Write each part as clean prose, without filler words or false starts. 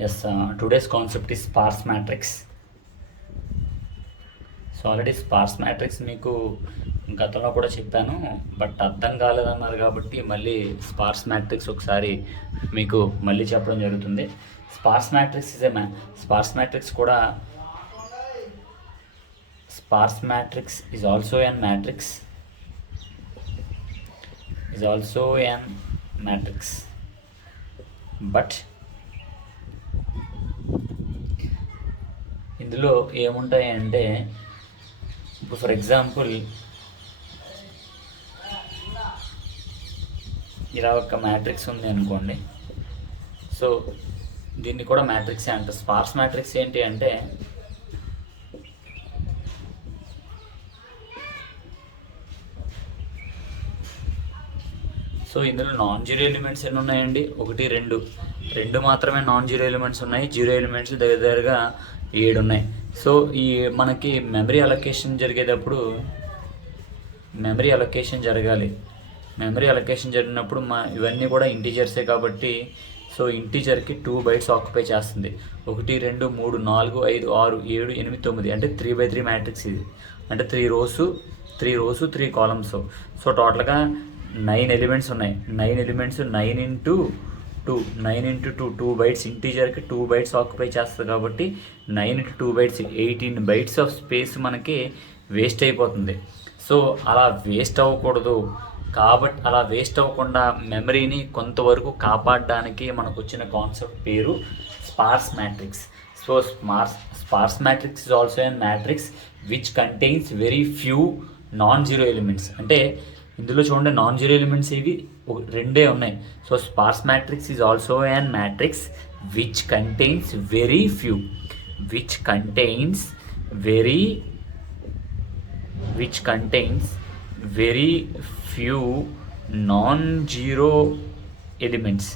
Yes, today's concept is sparse matrix. So already sparse matrix మీకు గతంలో కూడా చెప్పాను, బట్ అర్థం కాలేదన్నారు కాబట్టి మళ్ళీ స్పార్స్ మ్యాట్రిక్స్ ఒకసారి మీకు మళ్ళీ చెప్పడం జరుగుతుంది. Sparse matrix is a sparse matrix కూడా sparse matrix is also an matrix but ఇందులో ఏముంటాయి అంటే, ఇప్పుడు ఫర్ ఎగ్జాంపుల్ ఇలా ఒక మ్యాట్రిక్స్ ఉంది అనుకోండి. సో దీన్ని కూడా మ్యాట్రిక్సే అంటారు. స్పార్స్ మ్యాట్రిక్స్ ఏంటి అంటే, సో ఇందులో నాన్ జీరో ఎలిమెంట్స్ ఎన్ని ఉన్నాయండి? 1 2 మాత్రమే నాన్ జీరో ఎలిమెంట్స్ ఉన్నాయి. జీరో ఎలిమెంట్స్ దగ్గరగా 7 ఉన్నాయి. సో ఈ మనకి మెమరీ అలొకేషన్ జరిగేటప్పుడు మెమరీ అలొకేషన్ జరిగినప్పుడు ఇవన్నీ కూడా ఇంటీజర్సే కాబట్టి, సో ఇంటీజర్కి 2 bytes ఆక్యుపై చేస్తుంది. 1 2 3 4 5 6 7 8 9 అంటే 3x3 మ్యాట్రిక్స్ ఇది. అంటే 3 rows 3 columns. సో టోటల్గా 9 ఎలిమెంట్స్ ఉన్నాయి. 9 elements 9 into 2 bytes. ఇంటీజర్కి 2 bytes occupy చేస్తుంది కాబట్టి 9 into 2 bytes 18 bytes of space మనకి వేస్ట్ అయిపోతుంది. సో అలా వేస్ట్ అవ్వకూడదు కాబట్టి, అలా వేస్ట్ అవ్వకుండా మెమరీని కొంతవరకు కాపాడడానికి మనకు వచ్చిన కాన్సెప్ట్ పేరు sparse matrix. So sparse matrix is also an matrix which contains very few non zero elements. అంటే ఇందులో చూడండి, నాన్ జీరో ఎలిమెంట్స్ ఇవి 2 ఉన్నాయి. So sparse matrix is also an matrix which contains very few non zero elements.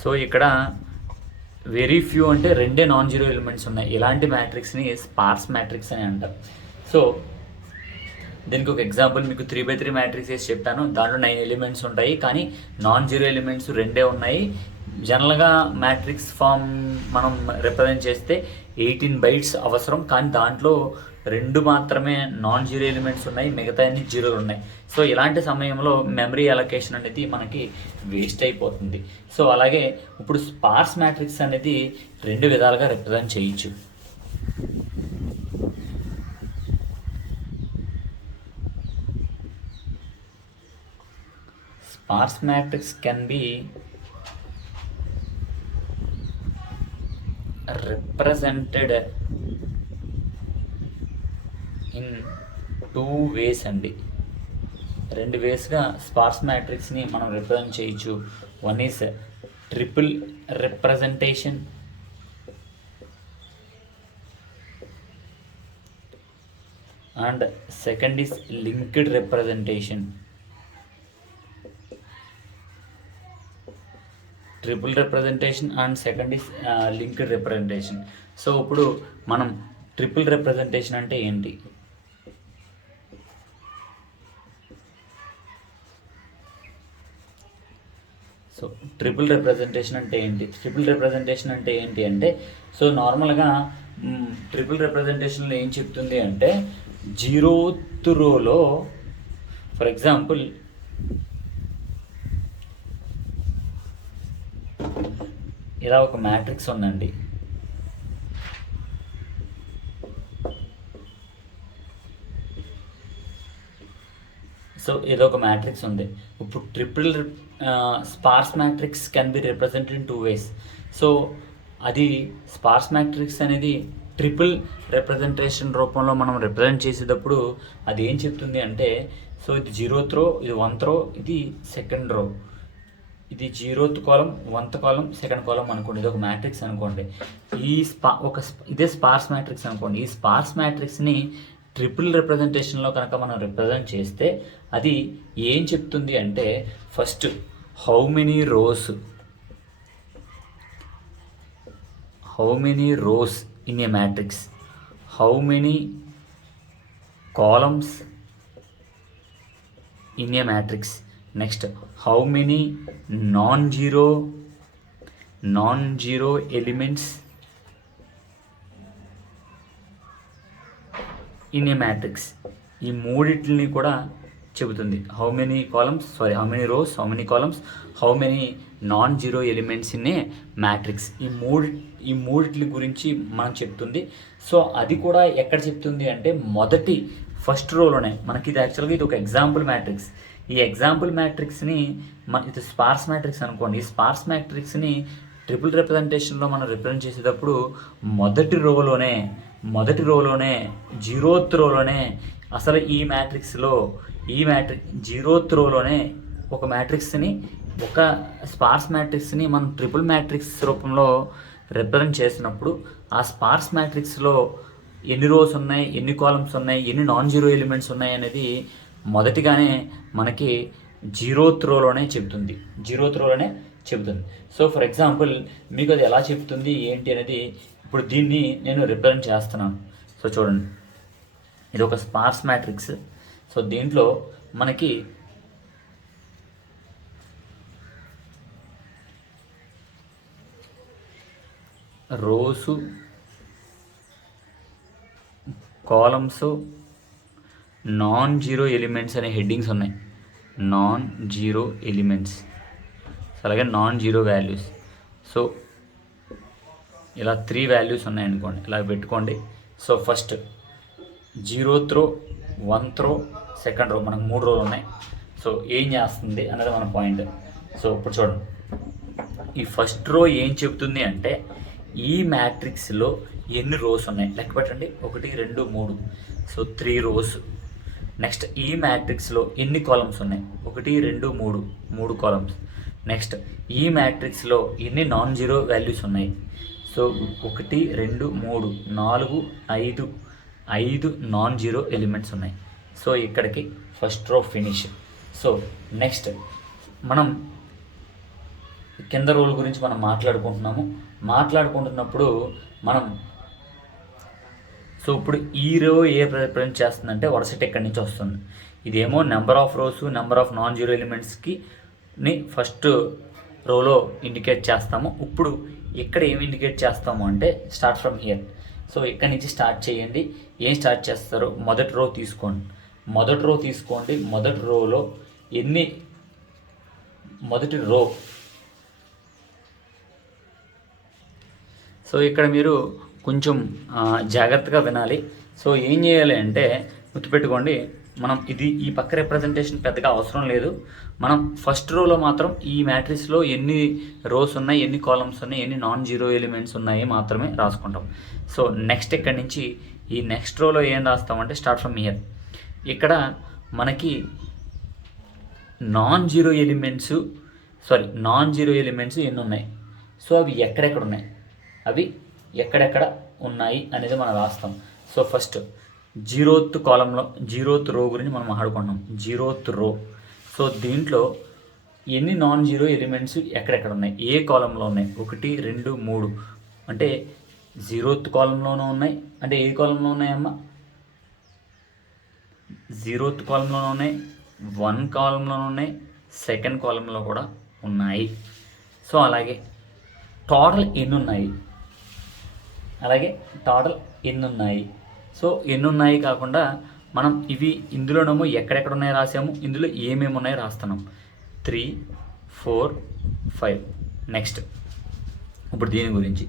So ఇక్కడ very few అంటే 2 non zero elements ఉన్నాయి. ఇలాంటి మ్యాట్రిక్స్ని sparse matrix అని అంటారు. సో దీనికి ఒక ఎగ్జాంపుల్ మీకు 3x3 మ్యాట్రిక్స్ వేసి చెప్పాను. దాంట్లో 9 ఎలిమెంట్స్ ఉంటాయి, కానీ నాన్ జీరో ఎలిమెంట్స్ 2 ఉన్నాయి. జనరల్గా మ్యాట్రిక్స్ ఫామ్ మనం రిప్రజెంట్ చేస్తే 18 bytes అవసరం, కానీ దాంట్లో 2 మాత్రమే నాన్ జీరో ఎలిమెంట్స్ ఉన్నాయి, మిగతా అన్ని జీరోలు ఉన్నాయి. సో ఇలాంటి సమయంలో మెమరీ అలొకేషన్ అనేది మనకి వేస్ట్ అయిపోతుంది. సో అలాగే ఇప్పుడు స్పార్స్ మ్యాట్రిక్స్ అనేది 2 విధాలుగా రిప్రజెంట్ చేయొచ్చు. Sparse matrix can be represented in 2 ways అండి. 2 వేస్గా స్పార్స్ మ్యాట్రిక్స్ని మనం రిప్రజెంట్ చేయొచ్చు. One is triple representation and second is linked representation. Triple representation and second is linked representation. So ఇప్పుడు మనం ట్రిపుల్ రిప్రజెంటేషన్ అంటే ఏంటి? సో ట్రిపుల్ రిప్రజెంటేషన్ అంటే ఏంటి అంటే, సో నార్మల్గా ట్రిపుల్ రిప్రజెంటేషన్లో ఏం చెప్తుంది అంటే, 0th రోలో ఫర్ ఎగ్జాంపుల్ ఇలా ఒక మ్యాట్రిక్స్ ఉందండి. సో ఏదో ఒక మ్యాట్రిక్స్ ఉంది. ఇప్పుడు triple sparse matrix can be represented in 2 ways. So అది స్పార్స్ మ్యాట్రిక్స్ అనేది ట్రిపుల్ రిప్రజెంటేషన్ రూపంలో మనం రిప్రజెంట్ చేసేటప్పుడు అది ఏం చెప్తుంది అంటే, సో ఇది 0th రో, ఇది 1th రో, ఇది 2nd రో, ఇది 0th కాలం, 1th కాలం, 2nd కాలం అనుకోండి. ఇది ఒక మ్యాట్రిక్స్ అనుకోండి. ఇదే స్పార్స్ మ్యాట్రిక్స్ అనుకోండి. ఈ స్పార్స్ మ్యాట్రిక్స్ని ట్రిపుల్ రిప్రజెంటేషన్లో కనుక మనం రిప్రజెంట్ చేస్తే అది ఏం చెప్తుంది అంటే, first how many rose in a matrix, how many columns in a matrix, next how many non zero non zero elements in a matrix. ఈ మూడిటిని కూడా చెబుతుంది. How many rose, how many columns, how many non zero elements in a matrix. ఈ మూడిటి గురించి మనం చెప్తుంది. So అది కూడా ఎక్కడ చెప్తుంది అంటే ఫస్ట్ రోలోనే. మనకి ఇది యాక్చువల్గా ఇది ఒక ఎగ్జాంపుల్ మ్యాట్రిక్స్. ఈ ఎగ్జాంపుల్ మ్యాట్రిక్స్ని ఇది స్పార్స్ మ్యాట్రిక్స్ అనుకోండి. ఈ స్పార్స్ మ్యాట్రిక్స్ని ట్రిపుల్ రిప్రజెంటేషన్లో మనం రిప్రజెంట్ చేసేటప్పుడు మొదటి రోలోనే 0th రోలోనే అసలు ఈ మ్యాట్రిక్స్లో 0th రోలోనే ఒక స్పార్స్ మ్యాట్రిక్స్ని మనం ట్రిపుల్ మ్యాట్రిక్స్ రూపంలో రిప్రజెంట్ చేసినప్పుడు ఆ స్పార్స్ మ్యాట్రిక్స్లో ఎన్ని రోస్ ఉన్నాయి, ఎన్ని కాలమ్స్ ఉన్నాయి, ఎన్ని నాన్ జీరో ఎలిమెంట్స్ ఉన్నాయి అనేది మొదటిగానే మనకి 0th రోలోనే చెబుతుంది. సో ఫర్ ఎగ్జాంపుల్ మీకు అది ఎలా చెప్తుంది ఏంటి అనేది ఇప్పుడు దీన్ని నేను రిప్రజెంట్ చేస్తున్నాను. సో చూడండి, ఇది ఒక స్పార్స్ మ్యాట్రిక్స్. సో దీంట్లో మనకి rose, columns, non zero elements అనే హెడ్డింగ్స్ ఉన్నాయి. నాన్ జీరో ఎలిమెంట్స్, అలాగే నాన్ జీరో వాల్యూస్. సో ఇలా 3 వాల్యూస్ ఉన్నాయనుకోండి, ఇలా పెట్టుకోండి. సో ఫస్ట్ 0th రో, 1th రో, 2nd రో, మనకు 3 రోలు ఉన్నాయి. సో ఏం చేస్తుంది అనేది మన పాయింట్. సో ఇప్పుడు చూడండి, ఈ ఫస్ట్ రో ఏం చెబుతుంది అంటే ఈ మ్యాట్రిక్స్లో ఎన్ని రోస్ ఉన్నాయి లెక్క పెట్టండి. 1 2 3. So 3 rose. నెక్స్ట్ ఈ మ్యాట్రిక్స్లో ఎన్ని కాలమ్స్ ఉన్నాయి? 1 2 3, 3 కాలమ్స్. నెక్స్ట్ ఈ మ్యాట్రిక్స్లో ఎన్ని నాన్ జీరో వాల్యూస్ ఉన్నాయి? సో 1 2 3 4 5 నాన్ జీరో ఎలిమెంట్స్ ఉన్నాయి. సో ఇక్కడికి first row finish. So next మనం కింద రోల్ గురించి మనం మాట్లాడుకుంటున్నప్పుడు మనం సో ఇప్పుడు ఈ రో ఏ రిప్రజెంట్ చేస్తుందంటే వరుసటి ఇక్కడి నుంచి వస్తుంది. ఇదేమో number of rows, number of non zero ఎలిమెంట్స్కి ఫస్ట్ రోలో ఇండికేట్ చేస్తాము. ఇప్పుడు ఇక్కడ ఏమి ఇండికేట్ చేస్తాము అంటే స్టార్ట్ ఫ్రమ్ హియర్. సో ఇక్కడ నుంచి స్టార్ట్ చేయండి. ఏం స్టార్ట్ చేస్తారు? మొదటి రో తీసుకోండి. మొదటి రోలో మొదటి రో. సో ఇక్కడ మీరు కొంచెం జాగ్రత్తగా వినాలి. సో ఏం చేయాలి అంటే గుర్తుపెట్టుకోండి, మనం ఈ పక్క రిప్రజెంటేషన్ పెద్దగా అవసరం లేదు. మనం ఫస్ట్ రోలో మాత్రం ఈ మ్యాట్రిక్స్లో ఎన్ని రోస్ ఉన్నాయి, ఎన్ని కాలమ్స్ ఉన్నాయి, ఎన్ని నాన్ జీరో ఎలిమెంట్స్ ఉన్నాయి మాత్రమే రాసుకుంటాం. సో నెక్స్ట్ ఇక్కడి నుంచి ఈ నెక్స్ట్ రోలో ఏం రాస్తామంటే స్టార్ట్ ఫ్రమ్ హియర్. ఇక్కడ మనకి నాన్ జీరో ఎలిమెంట్స్ ఎన్ని ఉన్నాయి, సో అవి ఎక్కడెక్కడ ఉన్నాయి అనేది మనం రాస్తాం. సో ఫస్ట్ 0th రో గురించి మనం మాట్లాడుకుంటున్నాం. 0th రో. సో దీంట్లో ఎన్ని నాన్ జీరో ఎలిమెంట్స్ ఎక్కడెక్కడ ఉన్నాయి, ఏ కాలంలో ఉన్నాయి? 1 2 3. అంటే 0th కాలంలోనూ ఉన్నాయి. అంటే ఏ కాలంలో ఉన్నాయమ్మా? 0th కాలంలోనూ ఉన్నాయి, 1 కాలంలోనూ ఉన్నాయి, 2nd కాలంలో కూడా ఉన్నాయి. సో అలాగే టోటల్ ఎన్ని ఉన్నాయి? సో ఎన్ని ఉన్నాయి కాకుండా మనం ఇందులోనేమో ఎక్కడెక్కడ ఉన్నాయో రాసాము, ఇందులో ఏమేమి ఉన్నాయో రాస్తున్నాం. 3 4 5. నెక్స్ట్ ఇప్పుడు దీని గురించి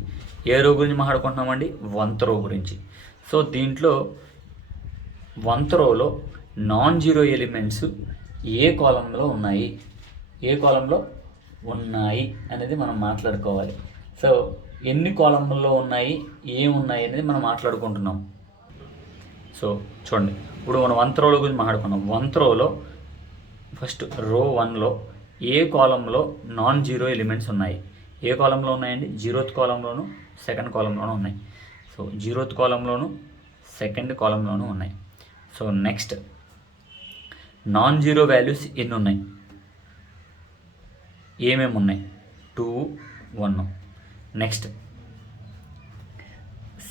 ఏ రో గురించి మాట్లాడుకుంటున్నామండి? 1th రో గురించి. సో దీంట్లో 1th రోలో నాన్ జీరో ఎలిమెంట్స్ ఏ కాలంలో ఉన్నాయి అనేది మనం మాట్లాడుకోవాలి. సో ఎన్ని కాలంలో ఉన్నాయి, ఏమున్నాయి అనేది మనం మాట్లాడుకుంటున్నాం. సో చూడండి, ఇప్పుడు మనం 1th రోలో గురించి మాట్లాడుకున్నాం. 1th రోలో ఫస్ట్ రో 1లో ఏ కాలంలో నాన్ జీరో ఎలిమెంట్స్ ఉన్నాయి? ఏ కాలంలో ఉన్నాయండి? 0th కాలంలోను, 2nd కాలంలోనూ ఉన్నాయి. సో 0th కాలంలోను, 2nd కాలంలోనూ ఉన్నాయి. So next non zero values ఎన్ని ఉన్నాయి, ఏమేమి ఉన్నాయి? 2 1. Next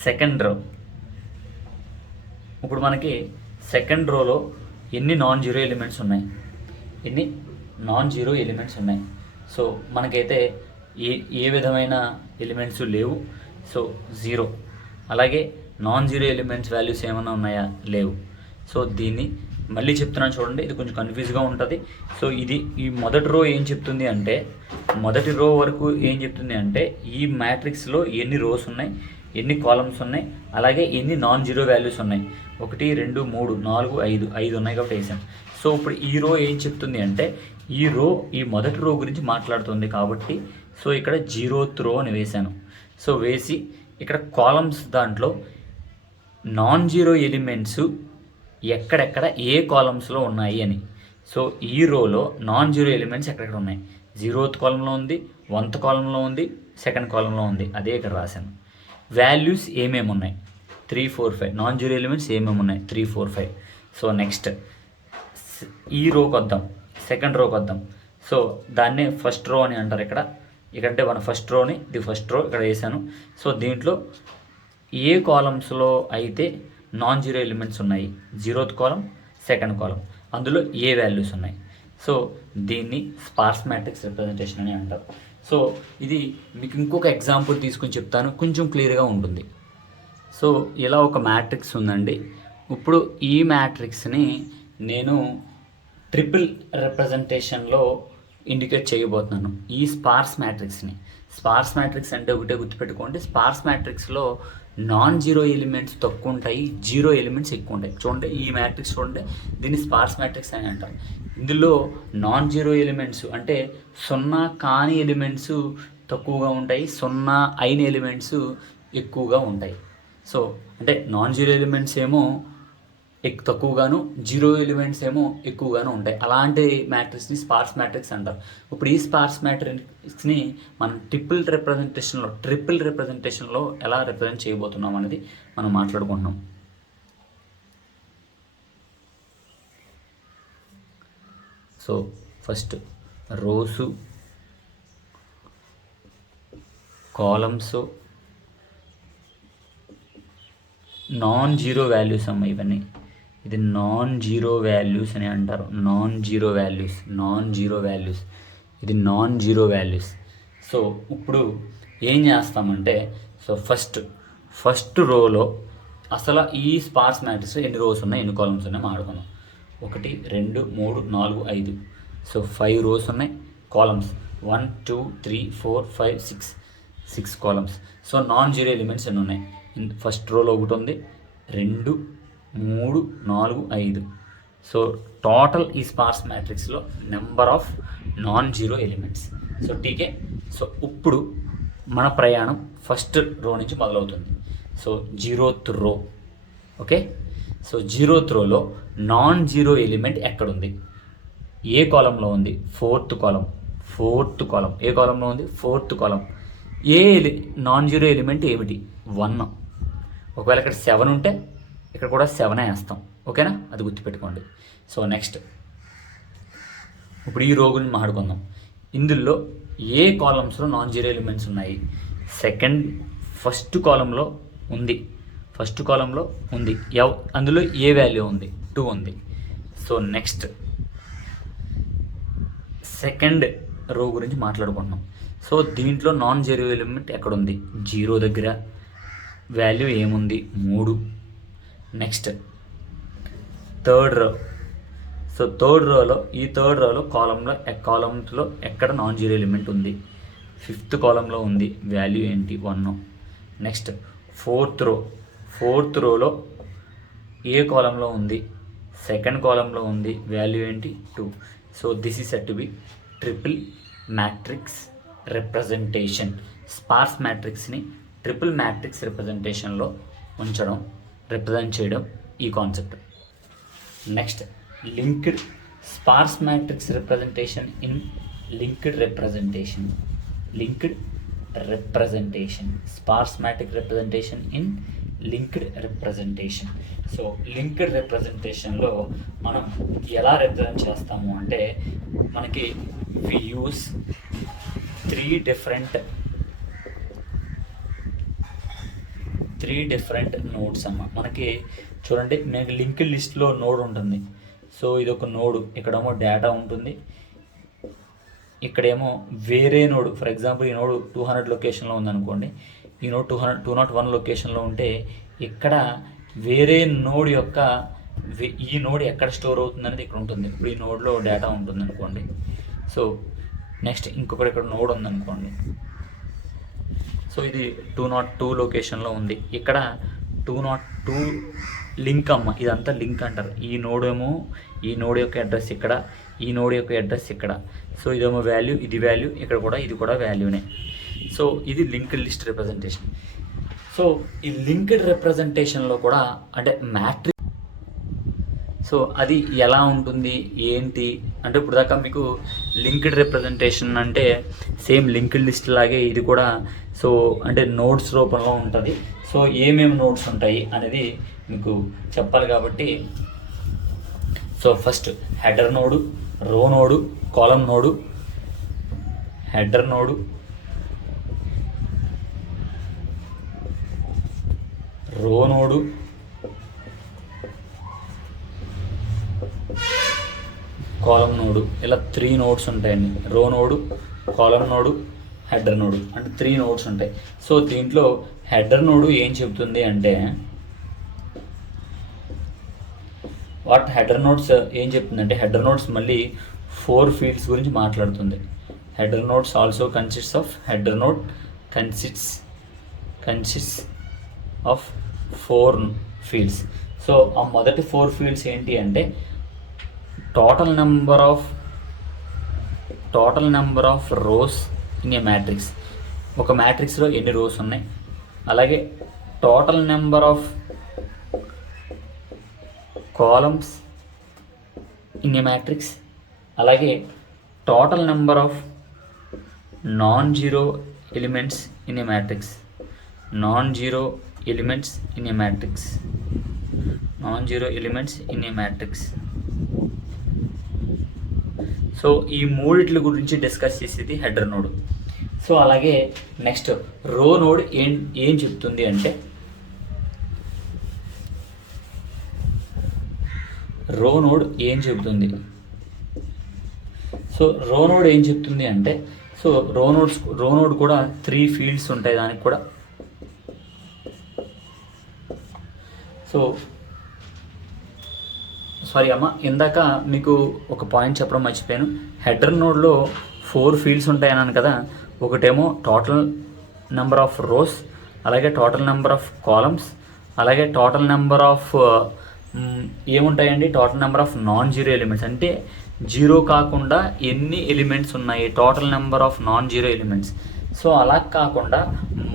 second row. ఇప్పుడు మనకి సెకండ్ రోలో ఎన్ని నాన్ జీరో ఎలిమెంట్స్ ఉన్నాయి? సో మనకైతే ఏ ఏ విధమైన ఎలిమెంట్స్ లేవు, సో 0. అలాగే నాన్ జీరో ఎలిమెంట్స్ వాల్యూస్ ఏమైనా ఉన్నాయా, లేవు. సో దీన్ని మళ్ళీ చెప్తున్నాను చూడండి, ఇది కొంచెం కన్ఫ్యూజ్గా ఉంటుంది. సో ఇది ఈ మొదటి రో ఏం చెప్తుంది అంటే, మొదటి రో వరకు ఏం చెప్తుంది అంటే ఈ మ్యాట్రిక్స్లో ఎన్ని రోస్ ఉన్నాయి, ఎన్ని కాలమ్స్ ఉన్నాయి, అలాగే ఎన్ని నాన్ జీరో వాల్యూస్ ఉన్నాయి. 1 2 3 4 5 ఉన్నాయి కాబట్టి వేసాం. సో ఇప్పుడు ఈ రో ఏం చెప్తుంది అంటే ఈ రో ఈ మొదటి రో గురించి మాట్లాడుతుంది కాబట్టి సో ఇక్కడ 0th రో అని వేశాను. సో వేసి ఇక్కడ కాలమ్స్ దాంట్లో నాన్ జీరో ఎలిమెంట్స్ ఎక్కడెక్కడ ఏ కాలమ్స్లో ఉన్నాయి అని. సో ఈ రోలో నాన్ జీరో ఎలిమెంట్స్ ఎక్కడెక్కడ ఉన్నాయి, 0th కాలంలో ఉంది, 1th కాలంలో ఉంది, 2nd కాలంలో ఉంది, అదే ఇక్కడ రాశాను. వాల్యూస్ ఏమేమి ఉన్నాయి, 3 4 5. నాన్ జీరో ఎలిమెంట్స్ ఏమేమి ఉన్నాయి, 3 4 5. సో నెక్స్ట్ ఈ రోకి వద్దాం, సెకండ్ రోకి వద్దాం. సో దాన్నే ఫస్ట్ రో అని అంటారు ఇక్కడ. ఇకంటే మన ఫస్ట్ రోని, ఇది ఫస్ట్ రో ఇక్కడ వేసాను. సో దీంట్లో ఏ కాలమ్స్లో అయితే నాన్ జీరో ఎలిమెంట్స్ ఉన్నాయి, 0th కాలం, 2nd కాలం, అందులో ఏ వాల్యూస్ ఉన్నాయి. సో దీన్ని స్పార్స్ మ్యాట్రిక్స్ రిప్రజెంటేషన్ అని అంటారు. సో ఇది మీకు ఇంకొక ఎగ్జాంపుల్ తీసుకుని చెప్తాను, కొంచెం క్లియర్గా ఉంటుంది. సో ఇలా ఒక మ్యాట్రిక్స్ ఉందండి. ఇప్పుడు ఈ మ్యాట్రిక్స్ని నేను ట్రిపుల్ రిప్రజెంటేషన్లో ఇండికేట్ చేయబోతున్నాను, ఈ స్పార్స్ మ్యాట్రిక్స్ని. స్పార్స్ మ్యాట్రిక్స్ అంటే ఒకటే గుర్తుపెట్టుకోండి, స్పార్స్ మ్యాట్రిక్స్లో నాన్ జీరో ఎలిమెంట్స్ తక్కువ ఉంటాయి, జీరో ఎలిమెంట్స్ ఎక్కువ ఉంటాయి. చూడండి ఈ మ్యాట్రిక్స్ చూడండి, దీన్ని స్పార్స్ మ్యాట్రిక్స్ అని అంటారు. ఇందులో నాన్ జీరో ఎలిమెంట్స్ అంటే సున్నా కాని ఎలిమెంట్స్ తక్కువగా ఉంటాయి, సున్నా అయిన ఎలిమెంట్స్ ఎక్కువగా ఉంటాయి. సో అంటే నాన్ జీరో ఎలిమెంట్స్ ఏమో తక్కువగాను, జీరో ఎలిమెంట్స్ ఏమో ఎక్కువగాను ఉంటాయి. అలాంటి మ్యాట్రిక్స్ని స్పార్స్ మ్యాట్రిక్స్ అంటారు. ఇప్పుడు ఈ స్పార్స్ మ్యాట్రిక్స్ని మనం ట్రిపుల్ రిప్రజెంటేషన్లో ఎలా రిప్రజెంట్ చేయబోతున్నాం అనేది మనం మాట్లాడుకుంటున్నాం. So first rose, columns, non zero values అమ్మ ఇవన్నీ. ఇది నాన్ జీరో వాల్యూస్ అని అంటారు, నాన్ జీరో వాల్యూస్, ఇది నాన్ జీరో వాల్యూస్. సో ఇప్పుడు ఏం చేస్తామంటే, సో ఫస్ట్ రోలో అసలు ఈ స్పార్స్ మ్యాట్రిక్స్ ఎన్ని రోస్ ఉన్నాయి, ఎన్ని కాలమ్స్ ఉన్నాయి మాట్లాడుకున్నాం. 1 2 3 4 5. సో 5 రోస్ ఉన్నాయి, columns 1 2 3 4 5 6 columns. So non zero elements ఎన్ని ఉన్నాయి, ఫస్ట్ రోలో 1 ఉంది, 2 3 4 5. సో టోటల్ ఈ స్పార్స్ మ్యాట్రిక్స్లో number of non zero elements. So టీకే. సో ఇప్పుడు మన ప్రయాణం ఫస్ట్ రో నుంచి మొదలవుతుంది. సో 0th రో, ఓకే. సో 0th రోలో నాన్ జీరో ఎలిమెంట్ ఎక్కడుంది, ఏ కాలంలో ఉంది, 4th కాలం. ఏ కాలంలో ఉంది, 4th కాలం. ఏ నాన్ జీరో ఎలిమెంట్ ఏమిటి, 1. ఒకవేళ ఇక్కడ 7 ఉంటే ఇక్కడ కూడా 7 వేస్తాం, ఓకేనా, అది గుర్తుపెట్టుకోండి. సో నెక్స్ట్ ఇప్పుడు ఈ రో గురించి మాట్లాడుకుందాం. ఇందులో ఏ కాలమ్స్లో నాన్ జీరో ఎలిమెంట్స్ ఉన్నాయి, ఫస్ట్ కాలంలో ఉంది, అందులో ఏ వాల్యూ ఉంది, 2 ఉంది. సో నెక్స్ట్ సెకండ్ రో గురించి మాట్లాడుకుంటున్నాం. సో దీంట్లో నాన్ జీరో ఎలిమెంట్ ఎక్కడుంది, 0 దగ్గర. వాల్యూ ఏముంది, 3. Next third row. So third రోలో కాలంలో ఎక్కడ నాన్ జీరో ఎలిమెంట్ ఉంది, 5th కాలంలో ఉంది, వాల్యూ ఏంటి, 1. నెక్స్ట్ ఫోర్త్ రోలో ఏ కాలంలో ఉంది, 2nd కాలంలో ఉంది, వాల్యూ ఏంటి, 2. So this is set to be triple matrix representation. Sparse మ్యాట్రిక్స్ని ట్రిపుల్ మ్యాట్రిక్స్ రిప్రజెంటేషన్లో రిప్రజెంట్ చేయడం ఈ concept. Next linked sparse matrix representation in linked representation. Sparse matrix representation in linked representation. So linked రిప్రజెంటేషన్లో మనం ఎలా represent చేస్తాము అంటే, మనకి వి యూస్ 3 డిఫరెంట్ నోడ్స్ అమ్మ. మనకి చూడండి, మనకి లింక్డ్ లిస్ట్లో నోడ్ ఉంటుంది. సో ఇది ఒక నోడు, ఇక్కడేమో డేటా ఉంటుంది, ఇక్కడేమో వేరే నోడు, ఫర్ ఎగ్జాంపుల్ ఈ నోడు 200 లొకేషన్లో ఉందనుకోండి, ఈ నోడ్ 201 లొకేషన్లో ఉంటే ఇక్కడ వేరే నోడ్ యొక్క ఈ నోడ్ ఎక్కడ స్టోర్ అవుతుంది అనేది ఇక్కడ ఉంటుంది. ఇప్పుడు ఈ నోడ్లో డేటా ఉంటుంది అనుకోండి. సో నెక్స్ట్ ఇంకొకటి ఇక్కడ నోడ్ ఉందనుకోండి. సో ఇది 202 లొకేషన్లో ఉంది. ఇక్కడ 202 లింక్ అమ్మ, ఇదంతా లింక్ అంటారు. ఈ నోడ్ ఏమో ఈ నోడ్ యొక్క అడ్రస్ ఇక్కడ, ఈ నోడ్ యొక్క అడ్రస్ ఇక్కడ. సో ఇదేమో వాల్యూ, ఇది వాల్యూ, ఇక్కడ కూడా ఇది కూడా వాల్యూనే. సో ఇది లింక్డ్ లిస్ట్ రిప్రజెంటేషన్. సో ఈ లింక్డ్ రిప్రజెంటేషన్లో కూడా అంటే మ్యాట్రిక్స్, సో అది ఎలా ఉంటుంది ఏంటి అంటే ఇప్పుడు దాకా మీకు లింక్డ్ రిప్రజెంటేషన్ అంటే సేమ్ లింక్డ్ లిస్ట్ లాగే ఇది కూడా సో అంటే నోడ్స్ రూపంలో ఉంటుంది. సో ఏమేమి నోడ్స్ ఉంటాయి అనేది మీకు చెప్పాలి కాబట్టి సో ఫస్ట్ హెడర్ నోడు, రో నోడు, కాలం నోడు, హెడర్ నోడు, రో నోడు, కాలం నోడు, ఇలా 3 నోడ్స్ ఉంటాయండి. రో నోడు, కాలం నోడు, హెడర్ నోడు అంటే 3 నోడ్స్ ఉంటాయి. సో దీంట్లో హెడర్ నోడు ఏం చెబుతుంది అంటే వాట్ హెడర్ నోడ్స్ ఏం చెప్తుందంటే హెడర్ నోడ్స్ మళ్ళీ 4 ఫీల్డ్స్ గురించి మాట్లాడుతుంది. Header nodes also consists of header node consists of 4 fields. So ఆ మొదటి 4 ఫీల్డ్స్ ఏంటి అంటే total number of rows in a matrix. ఒక మ్యాట్రిక్స్లో ఎన్ని రోస్ ఉన్నాయి, అలాగే total number of columns in a matrix, అలాగే total number of non zero elements in a matrix. So ఈ మూడిట్ల గురించి డిస్కస్ చేసేది హెడర్ నోడ్. సో అలాగే నెక్స్ట్ రో నోడ్ ఏం చెప్తుంది అంటే రో నోడ్ ఏం చెప్తుంది అంటే సో రో నోడ్ కూడా 3 ఫీల్డ్స్ ఉంటాయి దానికి కూడా. సో సారీ అమ్మ, ఇందాక మీకు ఒక పాయింట్ చెప్పడం మర్చిపోయాను. హెడర్ నోడ్లో 4 ఫీల్డ్స్ ఉంటాయి అన్నాను కదా. ఒకటేమో టోటల్ నెంబర్ ఆఫ్ రోస్, అలాగే టోటల్ నెంబర్ ఆఫ్ కాలమ్స్, అలాగే టోటల్ నెంబర్ ఆఫ్ ఏముంటాయండి total number of non zero elements అంటే జీరో కాకుండా ఎన్ని ఎలిమెంట్స్ ఉన్నాయి, total number of non zero elements. So అలా కాకుండా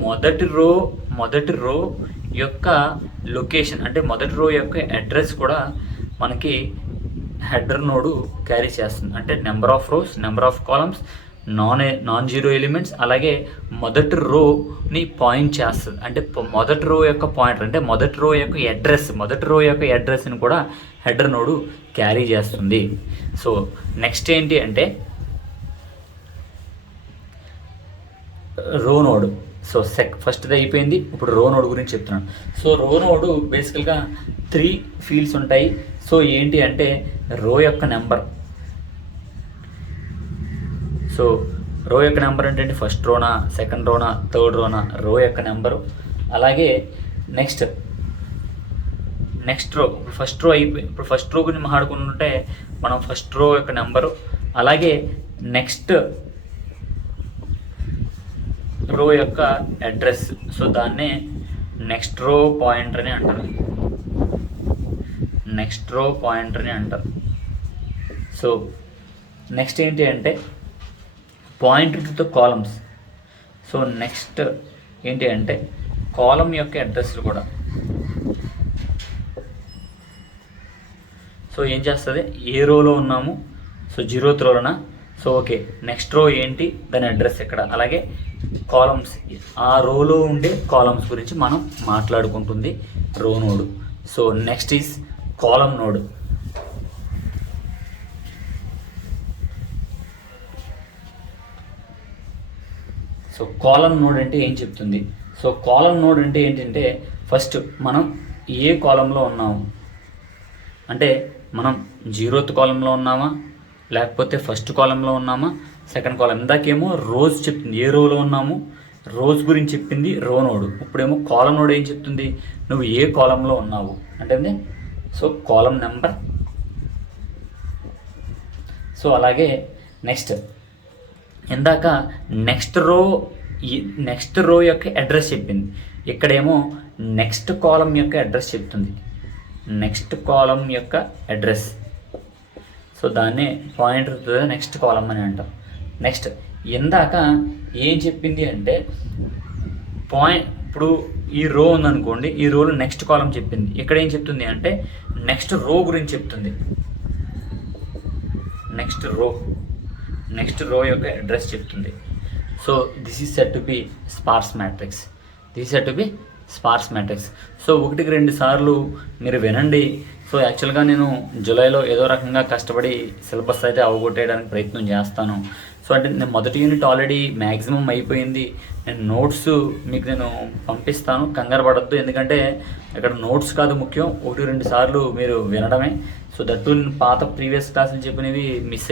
మొదటి రో యొక్క లొకేషన్ అంటే మొదటి రో యొక్క అడ్రస్ కూడా మనకి హెడర్ నోడు క్యారీ చేస్తుంది. అంటే number of rows, number of columns, non zero elements, అలాగే మొదటి రోని పాయింట్ చేస్తుంది. అంటే మొదటి రో యొక్క పాయింటర్ అంటే మొదటి రో యొక్క అడ్రస్ని కూడా హెడర్ నోడు క్యారీ చేస్తుంది. సో నెక్స్ట్ ఏంటి అంటే రో నోడు. సో ఫస్ట్ది అయిపోయింది, ఇప్పుడు రో నోడ్ గురించి చెప్తున్నాను. సో రో నోడు బేసికల్గా 3 ఫీల్డ్స్ ఉంటాయి. సో ఏంటి అంటే రో యొక్క నెంబర్. సో రో యొక్క నెంబర్ అంటే ఫస్ట్ రోనా, సెకండ్ రోనా, థర్డ్ రోనా, రో యొక్క నెంబరు. అలాగే నెక్స్ట్ రో, ఫస్ట్ రో అయిపోయి ఇప్పుడు ఫస్ట్ రో గురించి మాట్లాడుకుంటుంటే మనం ఫస్ట్ రో యొక్క నెంబరు, అలాగే నెక్స్ట్ రో యొక్క అడ్రస్. సో దాన్నే నెక్స్ట్ రో పాయింటర్ అని అంటారు. సో నెక్స్ట్ ఏంటి అంటే pointer to the columns. So next ఏంటి అంటే కాలం యొక్క అడ్రస్లు కూడా. సో ఏం చేస్తుంది, ఏ రోలో ఉన్నాము, సో 0th రోలోనా, సో ఓకే నెక్స్ట్ రో ఏంటి దాని అడ్రస్ ఎక్కడ, అలాగే కాలమ్స్ ఆ రోలో ఉండే కాలమ్స్ గురించి మనం మాట్లాడుకుంటుంది రో node. So next is column node. So column node అంటే ఏం చెప్తుంది? సో కాలం నోడ్ అంటే ఏంటంటే ఫస్ట్ మనం ఏ కాలంలో ఉన్నాము అంటే మనం 0th కాలంలో ఉన్నామా, లేకపోతే ఫస్ట్ కాలంలో ఉన్నామా, సెకండ్ కాలం. ఇందాకేమో రోజ్ చెప్తుంది, ఏ రోలో ఉన్నాము, రోజ్ గురించి చెప్పింది రో నోడు. ఇప్పుడేమో కాలం నోడు ఏం చెప్తుంది, నువ్వు ఏ కాలంలో ఉన్నావు అంటే. సో కాలం నెంబర్. సో అలాగే నెక్స్ట్ ఇందాక నెక్స్ట్ రో యొక్క అడ్రస్ చెప్పింది, ఇక్కడేమో నెక్స్ట్ కాలం యొక్క అడ్రస్ చెప్తుంది, నెక్స్ట్ కాలం యొక్క అడ్రస్. సో దాన్ని పాయింటర్ టు ద నెక్స్ట్ కాలం అని అంటాం. నెక్స్ట్ ఇందాక ఏం చెప్పింది అంటే ఇప్పుడు ఈ రో ఉందనుకోండి, ఈ రోలో నెక్స్ట్ కాలం చెప్పింది, ఇక్కడ ఏం చెప్తుంది అంటే నెక్స్ట్ రో గురించి చెప్తుంది. నెక్స్ట్ రో యొక్క అడ్రస్ చెప్తుంది. So this is set to B sparse matrix. So 1-2 సార్లు మీరు వినండి. సో యాక్చువల్గా నేను జూలైలో ఏదో రకంగా కష్టపడి సిలబస్ అయితే అవగొట్టేయడానికి ప్రయత్నం చేస్తాను. సో అంటే నేను మొదటి యూనిట్ ఆల్రెడీ మ్యాక్సిమం అయిపోయింది. నేను నోట్స్ మీకు నేను పంపిస్తాను, కంగారు పడద్దు. ఎందుకంటే ఇక్కడ నోట్స్ కాదు ముఖ్యం, 1-2 సార్లు మీరు వినడమే. సో దట్టు పాత ప్రీవియస్ క్లాసులు చెప్పినవి మిస్